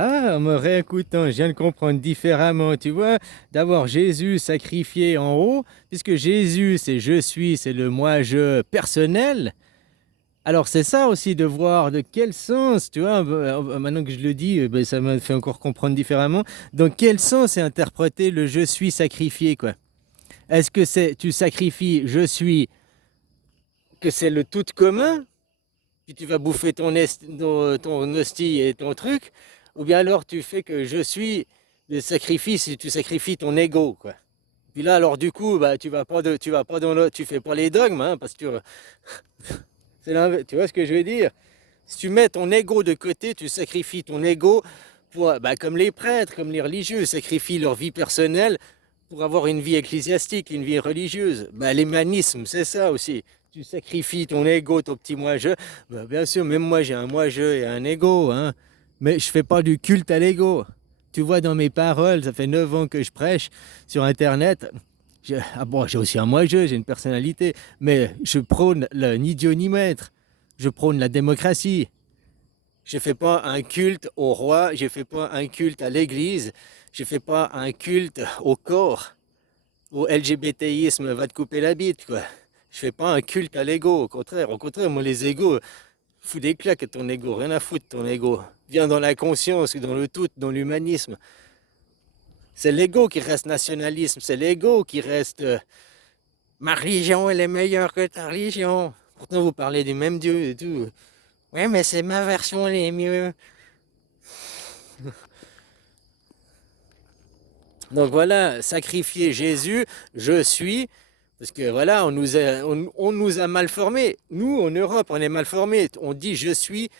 Ah, en me réécoutant, je viens de comprendre différemment, tu vois. D'abord, Jésus sacrifié en haut, puisque Jésus, c'est je suis, c'est le moi-je personnel. Alors, c'est ça aussi de voir de quel sens, tu vois, maintenant que je le dis, ben, ça m'a fait encore comprendre différemment. Dans quel sens est interprété le je suis sacrifié, quoi? Est-ce que c'est tu sacrifies je suis, que c'est le tout commun, puis tu vas bouffer ton hostie et ton truc, ou bien alors tu fais que je suis le sacrifice et tu sacrifies ton ego, quoi. Puis là, alors du coup, bah, tu vas pas dans tu fais pas les dogmes, hein, parce que tu vois ce que je veux dire? Si tu mets ton ego de côté, tu sacrifies ton ego pour, bah, comme les prêtres, comme les religieux, sacrifient leur vie personnelle pour avoir une vie ecclésiastique, une vie religieuse. Bah, l'humanisme, c'est ça aussi. Tu sacrifies ton ego, ton petit moi-je. Bah, bien sûr, même moi, j'ai un moi-je et un ego, hein. Mais je fais pas du culte à l'ego. Tu vois dans mes paroles, ça fait 9 ans que je prêche sur Internet. Ah bon, j'ai aussi un moi-je, j'ai une personnalité, mais je prône le ni Dieu ni maître. Je prône la démocratie. Je ne fais pas un culte au roi, je ne fais pas un culte à l'église, je ne fais pas un culte au corps. Au LGBTisme va te couper la bite, quoi. Je fais pas un culte à l'ego, au contraire, moi les égos, fous des claques à ton ego, rien à foutre ton ego. Viens dans la conscience, dans le tout, dans l'humanisme. C'est l'ego qui reste nationalisme, c'est l'ego qui reste ma religion elle est meilleure que ta religion. Pourtant vous parlez du même Dieu et tout. Ouais mais c'est ma version elle est mieux. Donc voilà, sacrifier Jésus, je suis, parce que voilà, on nous a mal formés. Nous, en Europe, on est mal formés. On dit je suis,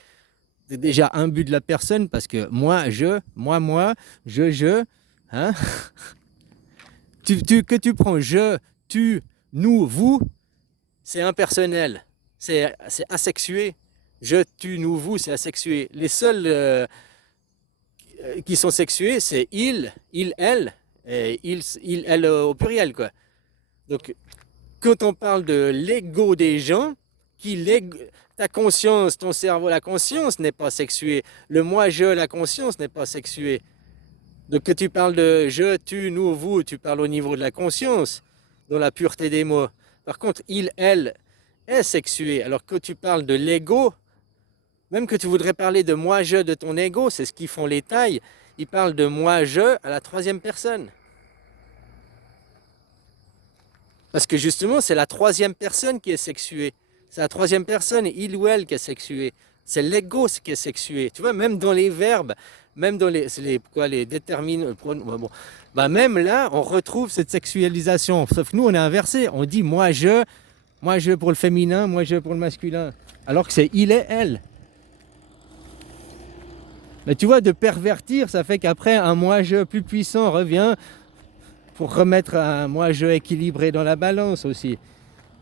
c'est déjà un but de la personne, parce que moi, je, hein. Que tu prends je, tu, nous, vous, c'est impersonnel, c'est asexué. Je, tu, nous, vous, c'est asexué. Les seuls qui sont sexués, c'est elle, et elle au pluriel, quoi. Donc, quand on parle de l'ego des gens, ta conscience, ton cerveau, la conscience n'est pas sexuée. Le moi-je, la conscience n'est pas sexuée. Donc, que tu parles de je, tu, nous, vous, tu parles au niveau de la conscience, dans la pureté des mots. Par contre, elle est sexuée. Alors que tu parles de l'ego, même que tu voudrais parler de moi-je de ton ego, c'est ce qu'ils font les tailles. Ils parlent de moi-je à la troisième personne. Parce que justement, c'est la troisième personne qui est sexuée. C'est la troisième personne, il ou elle, qui est sexuée. C'est l'ego qui est sexué. Tu vois, même dans les verbes, même dans les déterminants, bon, bah même là, on retrouve cette sexualisation. Sauf que nous, on est inversé. On dit moi je pour le féminin, moi je pour le masculin. Alors que c'est il et elle. Mais tu vois, de pervertir, ça fait qu'après, un moi-je plus puissant revient pour remettre un moi-je équilibré dans la balance aussi.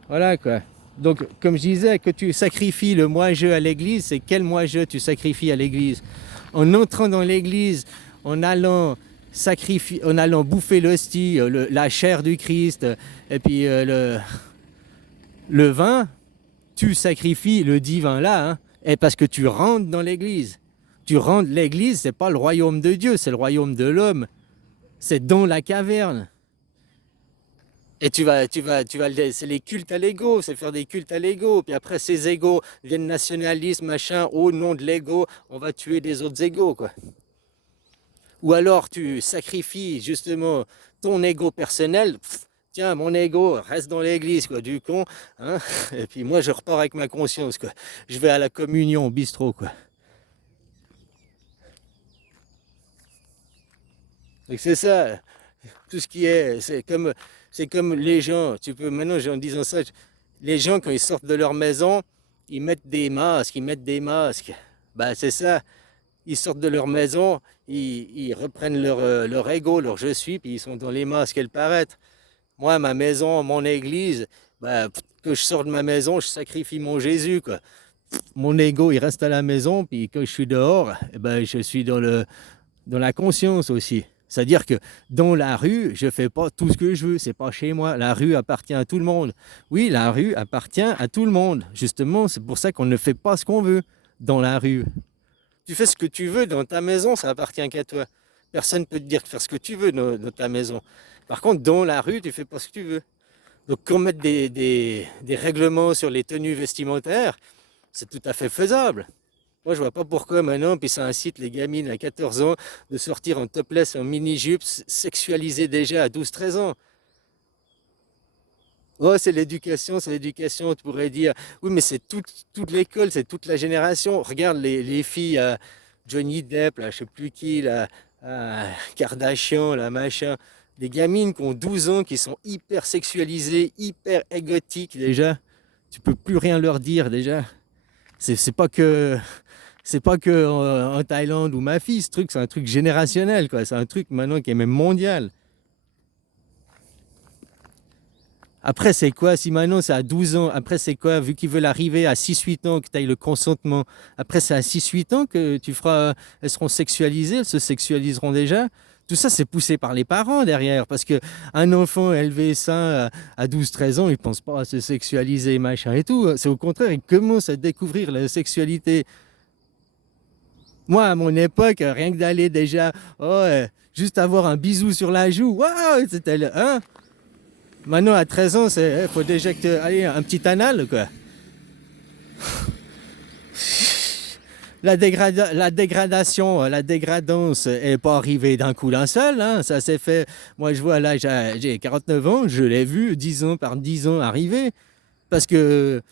Voilà quoi. Donc, comme je disais, que tu sacrifies le moi-je à l'église, c'est quel moi-je tu sacrifies à l'église? En entrant dans l'église, en allant en allant bouffer l'hostie, la chair du Christ, et puis le vin, tu sacrifies le divin là, hein, et parce que tu rentres dans l'église. Tu rentres, l'église, c'est pas le royaume de Dieu, c'est le royaume de l'homme. C'est dans la caverne. Et c'est les cultes à l'ego, c'est faire des cultes à l'ego. Puis après, ces égos viennent nationalisme, machin, au nom de l'ego, on va tuer des autres égos, quoi. Ou alors tu sacrifies justement ton ego personnel. Tiens, mon ego reste dans l'église, quoi, du con. Hein. Et puis moi, je repars avec ma conscience, quoi. Je vais à la communion au bistrot, quoi. Donc c'est ça, tout ce qui est, c'est comme les gens, tu peux, maintenant en disant ça, les gens quand ils sortent de leur maison, ils mettent des masques. Bah c'est ça, ils sortent de leur maison, ils reprennent leur ego, leur je suis, puis ils sont dans les masques et le paraître. Moi, ma maison, mon église, bah, que je sors de ma maison, je sacrifie mon Jésus, quoi. Mon ego, il reste à la maison, puis quand je suis dehors, eh ben, je suis dans la conscience aussi. C'est-à-dire que dans la rue, je ne fais pas tout ce que je veux, c'est pas chez moi. La rue appartient à tout le monde. Oui, la rue appartient à tout le monde. Justement, c'est pour ça qu'on ne fait pas ce qu'on veut dans la rue. Tu fais ce que tu veux dans ta maison, ça appartient qu'à toi. Personne ne peut te dire de faire ce que tu veux dans ta maison. Par contre, dans la rue, tu fais pas ce que tu veux. Donc, qu'on mette des règlements sur les tenues vestimentaires, c'est tout à fait faisable. Moi, je vois pas pourquoi maintenant, puis ça incite les gamines à 14 ans de sortir en topless, en mini-jupe, sexualisées déjà à 12-13 ans. Oh, c'est l'éducation, tu pourrais dire. Oui, mais c'est toute l'école, c'est toute la génération. Regarde les filles, Johnny Depp, là, je sais plus qui, là, Kardashian, là, machin. Des gamines qui ont 12 ans, qui sont hyper sexualisées, hyper égotiques déjà. Tu peux plus rien leur dire déjà. C'est pas que c'est pas que en Thaïlande ou ma fille, ce truc, c'est un truc générationnel, quoi. C'est un truc maintenant qui est même mondial. Après, c'est quoi? Si maintenant c'est à 12 ans, après c'est quoi? Vu qu'ils veulent arriver à 6-8 ans, que tu ailles le consentement, après c'est à 6-8 ans que tu feras, elles seront sexualisées, elles se sexualiseront déjà. Tout ça, c'est poussé par les parents derrière, parce que un enfant élevé sain à 12-13 ans, il ne pense pas à se sexualiser, machin et tout. C'est au contraire, il commence à découvrir la sexualité. Moi, à mon époque, rien que d'aller déjà, oh, juste avoir un bisou sur la joue, waouh, c'était le, hein? Maintenant, à 13 ans, il faut déjà que allez, un petit anal, quoi. La dégradation, la dégradance n'est pas arrivée d'un coup d'un seul. Hein. Ça s'est fait. Moi, je vois là, j'ai 49 ans, je l'ai vu 10 ans par 10 ans arriver. Parce que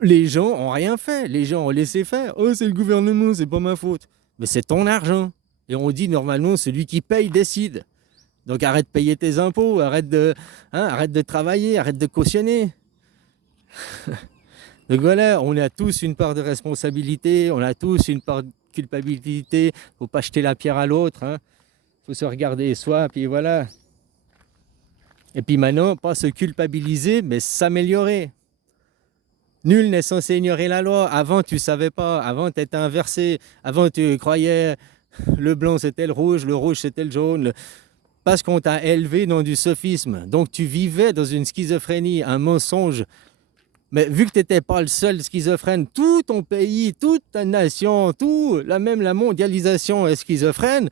les gens ont rien fait. Les gens ont laissé faire. Oh, c'est le gouvernement, c'est pas ma faute. Mais c'est ton argent. Et on dit normalement, celui qui paye décide. Donc arrête de payer tes impôts, arrête de travailler, arrête de cautionner. Donc voilà, on a tous une part de responsabilité, on a tous une part de culpabilité. Faut pas jeter la pierre à l'autre. Faut se regarder soi, puis voilà. Et puis maintenant, pas se culpabiliser, mais s'améliorer. Nul n'est censé ignorer la loi. Avant, tu savais pas. Avant, tu étais inversé. Avant, tu croyais le blanc c'était le rouge c'était le jaune. Parce qu'on t'a élevé dans du sophisme. Donc tu vivais dans une schizophrénie, un mensonge. Mais vu que tu n'étais pas le seul schizophrène, tout ton pays, toute ta nation, même la mondialisation est schizophrène,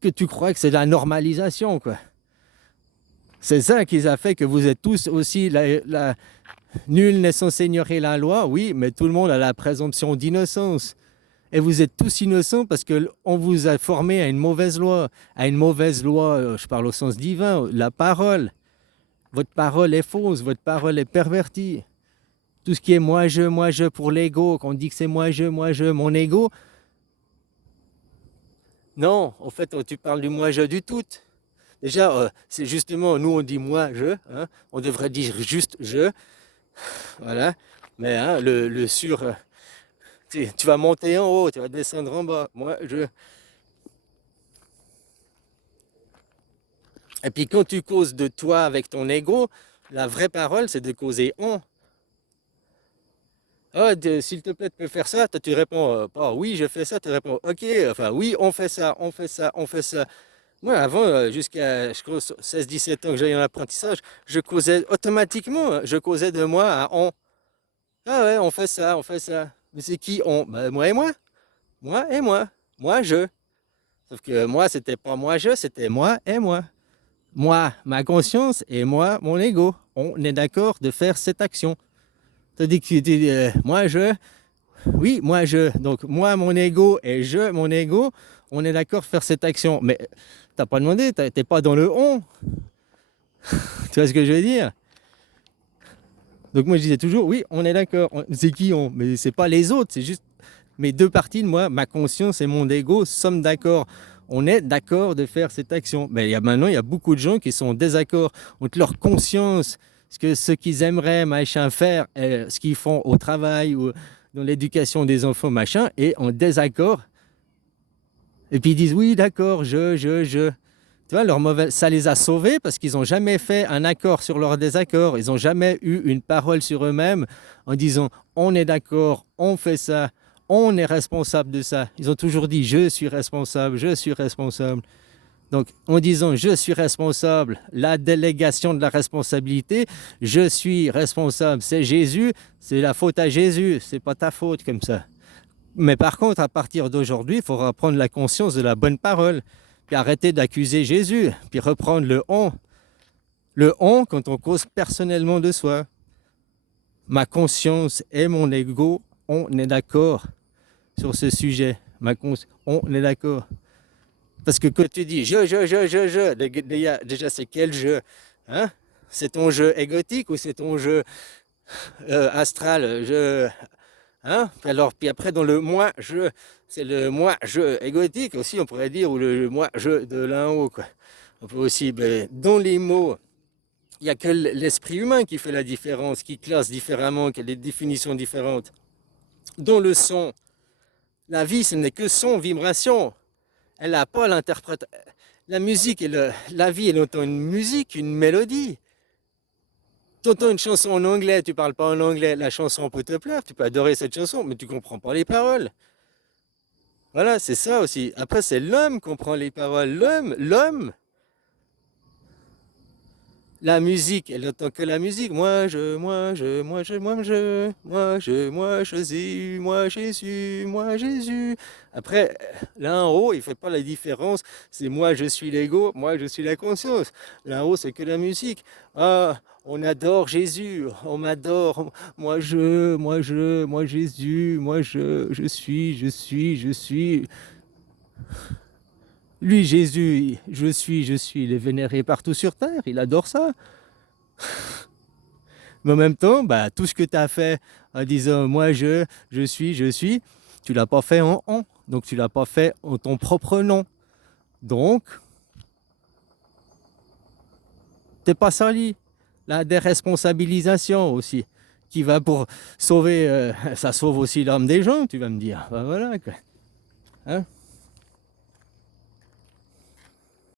que tu crois que c'est de la normalisation, quoi. C'est ça qui a fait que vous êtes tous aussi... Nul n'est censé ignorer la loi, oui, mais tout le monde a la présomption d'innocence. Et vous êtes tous innocents parce qu'on vous a formé à une mauvaise loi. À une mauvaise loi, je parle au sens divin, la parole. Votre parole est fausse, votre parole est pervertie. Tout ce qui est moi, je pour l'ego, qu'on dit que c'est moi, je, mon ego. Non, en fait, tu parles du moi, je, du tout. Déjà, c'est justement, nous on dit moi, je, on devrait dire juste je. Voilà. Mais le sur... tu vas monter en haut, tu vas descendre en bas. Moi, je... Et puis quand tu causes de toi avec ton ego, la vraie parole, c'est de causer on. Ah, s'il te plaît, tu peux faire ça. Toi, tu réponds pas oui, je fais ça. Tu réponds ok, enfin oui, on fait ça, on fait ça, on fait ça. Moi, avant, jusqu'à 16-17 ans que j'avais un apprentissage, je causais automatiquement, je causais de moi à on. Ah ouais, on fait ça, on fait ça. Mais c'est qui on? Ben, moi et moi. Moi et moi. Moi, je. Sauf que moi, c'était pas moi, je, c'était moi et moi. Moi, ma conscience et moi, mon ego. On est d'accord de faire cette action. C'est-à-dire que moi, je, oui, moi, je. Donc, moi, mon ego et je, mon ego, on est d'accord de faire cette action. Mais t'as pas demandé, t'es pas dans le on. Tu vois ce que je veux dire? Donc, moi, je disais toujours, oui, on est d'accord. C'est qui on? Mais c'est pas les autres, c'est juste mes deux parties de moi, ma conscience et mon ego, sommes d'accord. On est d'accord de faire cette action. Mais maintenant, il y a beaucoup de gens qui sont en désaccord entre leur conscience, ce qu'ils aimeraient, machin, faire, ce qu'ils font au travail ou dans l'éducation des enfants, machin, et en désaccord. Et puis ils disent, oui, d'accord, je. Tu vois, ça les a sauvés parce qu'ils n'ont jamais fait un accord sur leur désaccord. Ils n'ont jamais eu une parole sur eux-mêmes en disant, on est d'accord, on fait ça. On est responsable de ça. Ils ont toujours dit je suis responsable, je suis responsable. Donc en disant je suis responsable, la délégation de la responsabilité, je suis responsable, c'est Jésus, c'est la faute à Jésus, c'est pas ta faute comme ça. Mais par contre, à partir d'aujourd'hui, il faudra prendre la conscience de la bonne parole, puis arrêter d'accuser Jésus, puis reprendre le on. Le on quand on cause personnellement de soi. Ma conscience et mon ego, on est d'accord sur ce sujet. On est d'accord. Parce que quand tu dis déjà c'est quel jeu, hein? C'est ton jeu égotique ou c'est ton jeu astral, hein? Alors, puis après, dans le moi-je, c'est le moi-je égotique aussi, on pourrait dire, ou le moi-je de l'un-haut, quoi. On peut aussi, dans les mots, il n'y a que l'esprit humain qui fait la différence, qui classe différemment, qui a des définitions différentes. Dans le son, la vie, ce n'est que son, vibration. Elle n'a pas l'interprétation. La musique, la vie, elle entend une musique, une mélodie. Tu entends une chanson en anglais, tu parles pas en anglais, la chanson peut te plaire, tu peux adorer cette chanson, mais tu comprends pas les paroles. Voilà, c'est ça aussi. Après, c'est l'homme qui comprend les paroles. L'homme, la musique, elle entend que la musique. Moi, Jésus, moi, Jésus. Après, là en haut, il fait pas la différence. C'est moi, je suis l'ego, moi, je suis la conscience. Là en haut, c'est que la musique. Ah, on adore Jésus, on m'adore. Moi, Jésus, je suis. Lui, Jésus, je suis, il est vénéré partout sur terre, il adore ça. Mais en même temps, tout ce que tu as fait en disant moi je suis, tu l'as pas fait en on. Donc tu l'as pas fait en ton propre nom. Donc, t'es pas sali. La déresponsabilisation aussi, qui va pour sauver, ça sauve aussi l'âme des gens, tu vas me dire. Ben voilà quoi. Hein?